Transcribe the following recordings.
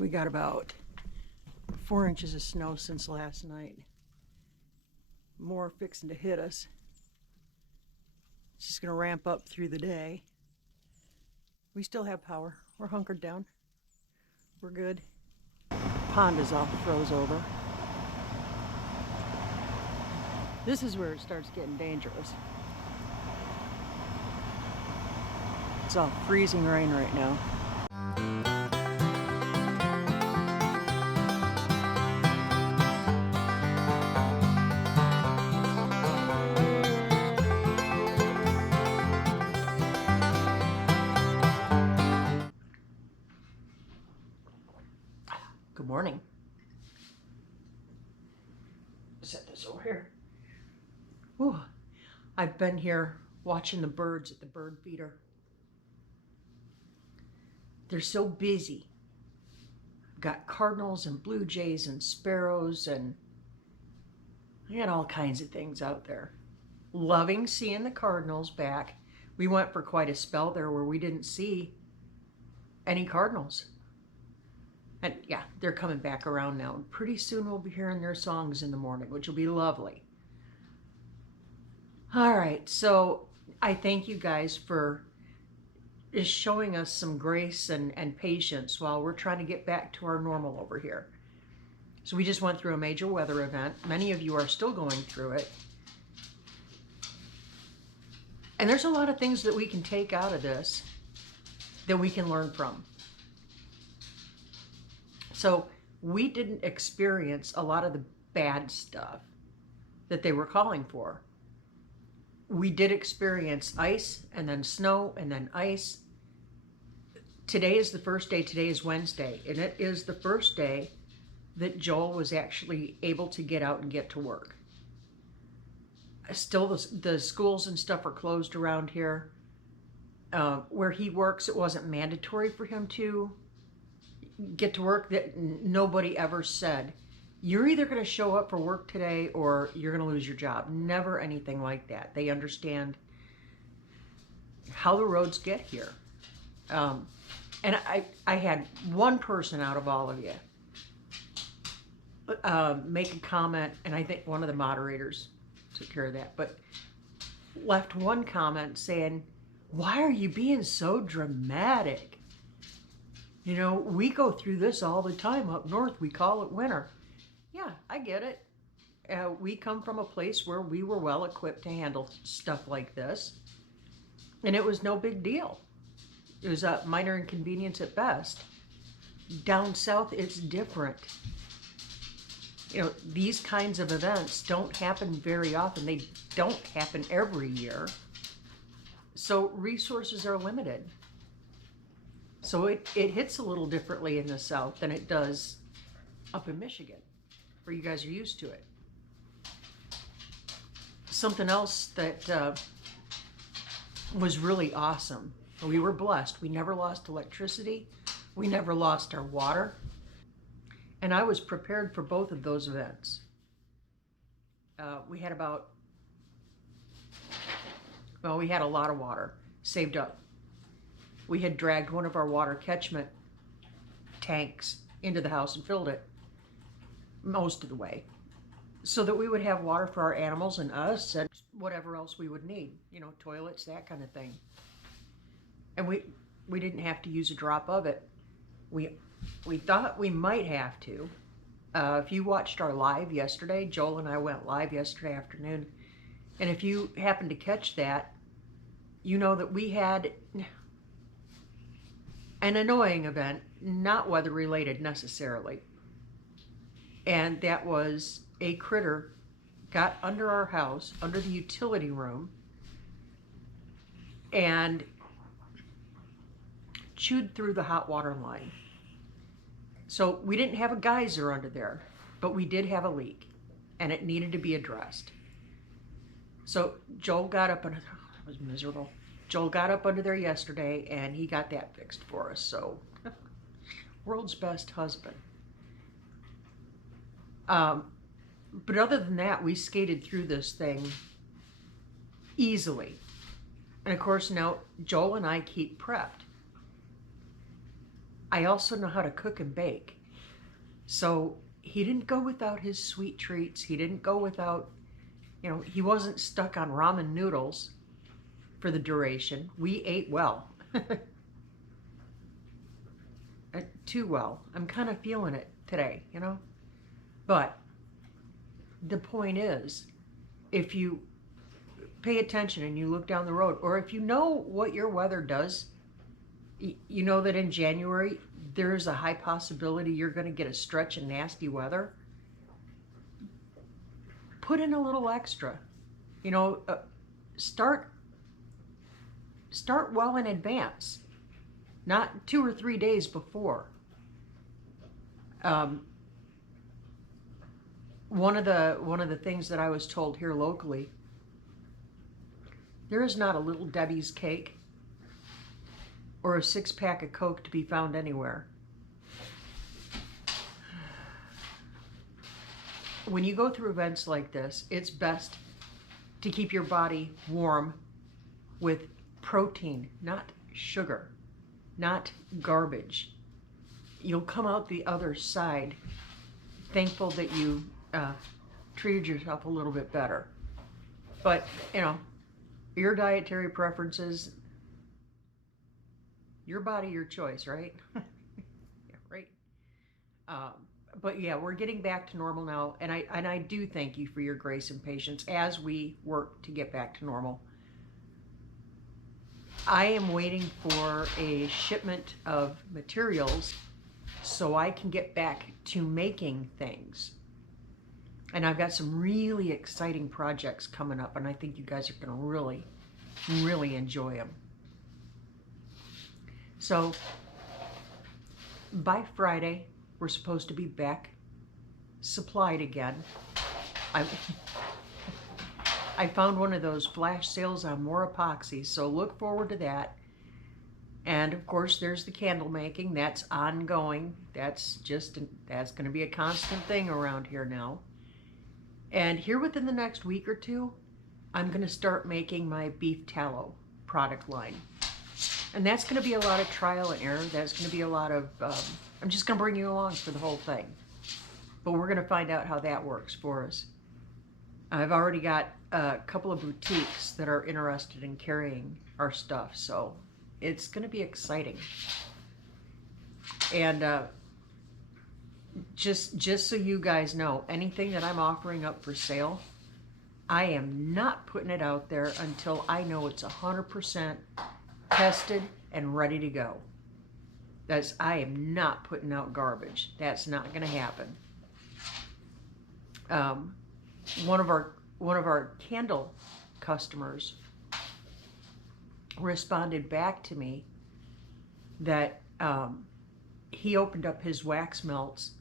We got about 4 inches of snow since last night. More fixing to hit us. It's just gonna ramp up through the day. We still have power. We're hunkered down. We're good. Pond is all froze over. This is where it starts getting dangerous. It's all freezing rain right now. Good morning. Set this over here. Ooh, I've been here watching the birds at the bird feeder. They're so busy. I've got cardinals and blue jays and sparrows, and I got all kinds of things out there. Loving seeing the cardinals back. We went for quite a spell there where we didn't see any cardinals. And yeah, they're coming back around now. And pretty soon we'll be hearing their songs in the morning, which will be lovely. All right, so I thank you guys for just showing us some grace and patience while we're trying to get back to our normal over here. So we just went through a major weather event. Many of you are still going through it. And there's a lot of things that we can take out of this that we can learn from. So we didn't experience a lot of the bad stuff that they were calling for. We did experience ice and then snow and then ice. Today is the first day. Today is Wednesday, and it is the first day that Joel was actually able to get out and get to work. Still, the schools and stuff are closed around here. Where he works, it wasn't mandatory for him to get to work. That nobody ever said, you're either going to show up for work today or you're going to lose your job. Never anything like that. They understand how the roads get here. And I had one person out of all of you make a comment, and I think one of the moderators took care of that, but left one comment saying, why are you being so dramatic? You know, we go through this all the time up north. We call it winter. Yeah, I get it. We come from a place where we were well equipped to handle stuff like this, and it was no big deal. It was a minor inconvenience at best. Down south, it's different. You know, these kinds of events don't happen very often. They don't happen every year. So resources are limited. So it hits a little differently in the south than it does up in Michigan, where you guys are used to it. Something else that was really awesome. We were blessed. We never lost electricity. We never lost our water. And I was prepared for both of those events. We had we had a lot of water saved up. We had dragged one of our water catchment tanks into the house and filled it most of the way, so that we would have water for our animals and us and whatever else we would need, you know, toilets, that kind of thing. And we didn't have to use a drop of it. We thought we might have to. If you watched our live yesterday, Joel and I went live yesterday afternoon, and if you happened to catch that, you know that we had an annoying event, not weather related necessarily. And that was a critter got under our house, under the utility room, and chewed through the hot water line. So we didn't have a geyser under there, but we did have a leak, and it needed to be addressed. So Joel got up, and it was miserable. Joel got up under there yesterday, and he got that fixed for us. So, world's best husband. But other than that, we skated through this thing easily. And of course, now Joel and I keep prepped. I also know how to cook and bake. So he didn't go without his sweet treats. He didn't go without, he wasn't stuck on ramen noodles for the duration. We ate well. Too well. I'm kind of feeling it today, But the point is, if you pay attention and you look down the road, or if you know what your weather does, you know that in January there's a high possibility you're going to get a stretch of nasty weather. Put in a little extra. Start well in advance, not 2 or 3 days before. One of the things that I was told here locally, there is not a Little Debbie's cake or a 6-pack of Coke to be found anywhere. When you go through events like this, it's best to keep your body warm with protein, not sugar, not garbage. You'll come out the other side thankful that you treated yourself a little bit better. But, your dietary preferences, your body, your choice, right? Yeah, right. But yeah, we're getting back to normal now, and I do thank you for your grace and patience as we work to get back to normal. I am waiting for a shipment of materials so I can get back to making things. And I've got some really exciting projects coming up, and I think you guys are going to really, really enjoy them. So by Friday, we're supposed to be back supplied again. I found one of those flash sales on more epoxy, so look forward to that. And of course, there's the candle making. That's ongoing. That's going to be a constant thing around here now. And here within the next week or two, I'm going to start making my beef tallow product line. And that's going to be a lot of trial and error. That's going to be a lot of, I'm just going to bring you along for the whole thing. But we're going to find out how that works for us. I've already got a couple of boutiques that are interested in carrying our stuff, so it's going to be exciting. And just so you guys know, anything that I'm offering up for sale, I am not putting it out there until I know it's 100% tested and ready to go. I am not putting out garbage. That's not going to happen. One of our candle customers responded back to me that he opened up his wax melts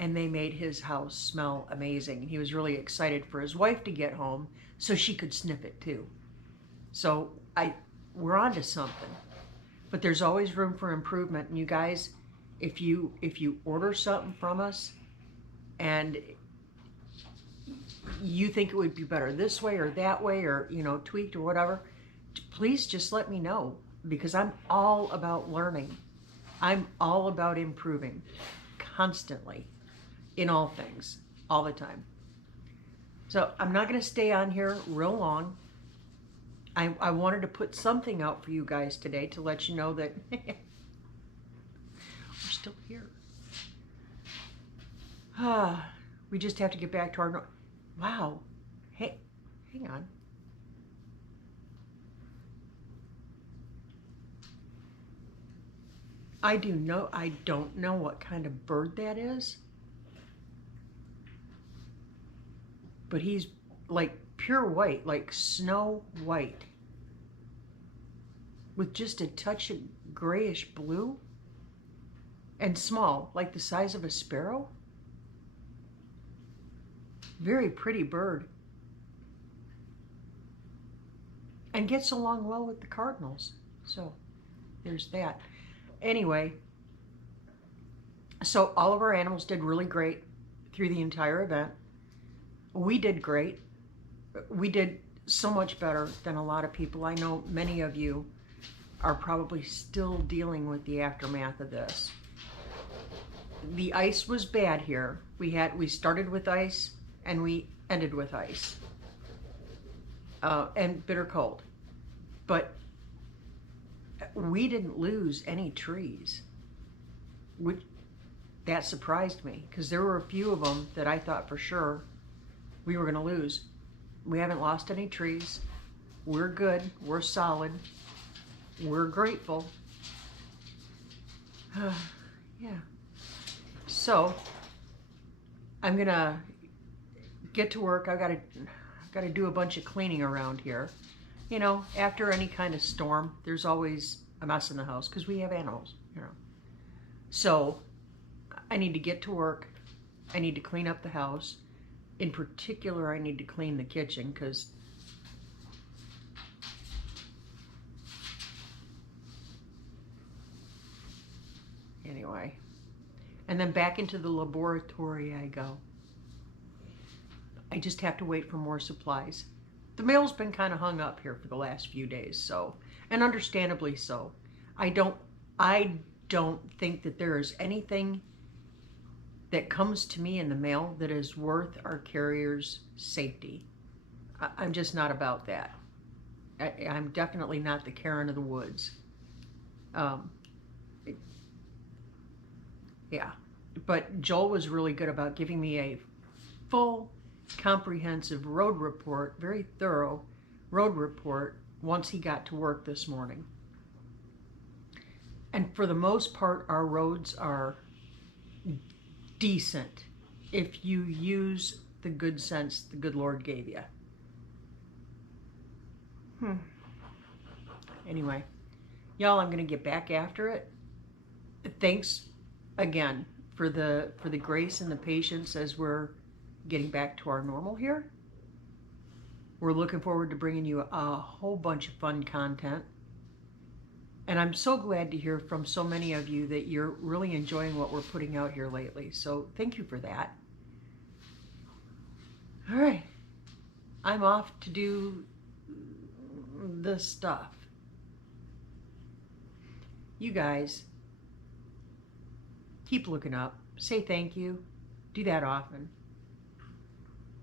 and they made his house smell amazing. He was really excited for his wife to get home so she could sniff it too. So we're on to something, but there's always room for improvement. And you guys, if you order something from us and you think it would be better this way or that way, or tweaked or whatever, please just let me know, because I'm all about learning. I'm all about improving constantly in all things, all the time. So I'm not going to stay on here real long. I wanted to put something out for you guys today to let you know that we're still here. We just have to get back to our wow. Hey, hang on. I don't know what kind of bird that is, but he's like pure white, like snow white, with just a touch of grayish blue, and small, like the size of a sparrow. Very pretty bird, and gets along well with the cardinals. So there's that. Anyway, so all of our animals did really great through the entire event. We did great. We did so much better than a lot of people. I know many of you are probably still dealing with the aftermath of this. The ice was bad here. We started with ice and we ended with ice. And bitter cold. But we didn't lose any trees, which that surprised me, because there were a few of them that I thought for sure we were going to lose. We haven't lost any trees. We're good. We're solid. We're grateful. Yeah. So I'm going to get to work. I've got to do a bunch of cleaning around here. You know, after any kind of storm, there's always a mess in the house because we have animals, you know. So I need to get to work. I need to clean up the house. In particular, I need to clean the kitchen because anyway. And then back into the laboratory I go. I just have to wait for more supplies. The mail's been kind of hung up here for the last few days, so, and understandably so. I don't think that there is anything that comes to me in the mail that is worth our carrier's safety. I'm just not about that. I'm definitely not the Karen of the woods. Yeah, but Joel was really good about giving me a full, comprehensive road report, very thorough road report, once he got to work this morning. And for the most part, our roads are decent if you use the good sense the good Lord gave you. Anyway, y'all, I'm gonna get back after it. Thanks again for the grace and the patience as we're getting back to our normal here. We're looking forward to bringing you a whole bunch of fun content. And I'm so glad to hear from so many of you that you're really enjoying what we're putting out here lately. So thank you for that. All right. I'm off to do the stuff. You guys, keep looking up. Say thank you. Do that often.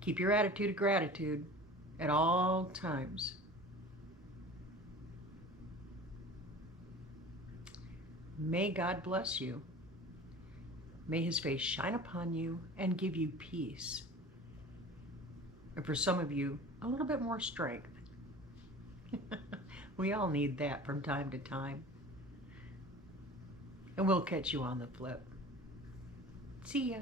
Keep your attitude of gratitude at all times. May God bless you. May his face shine upon you and give you peace. And for some of you, a little bit more strength. We all need that from time to time. And we'll catch you on the flip. See ya.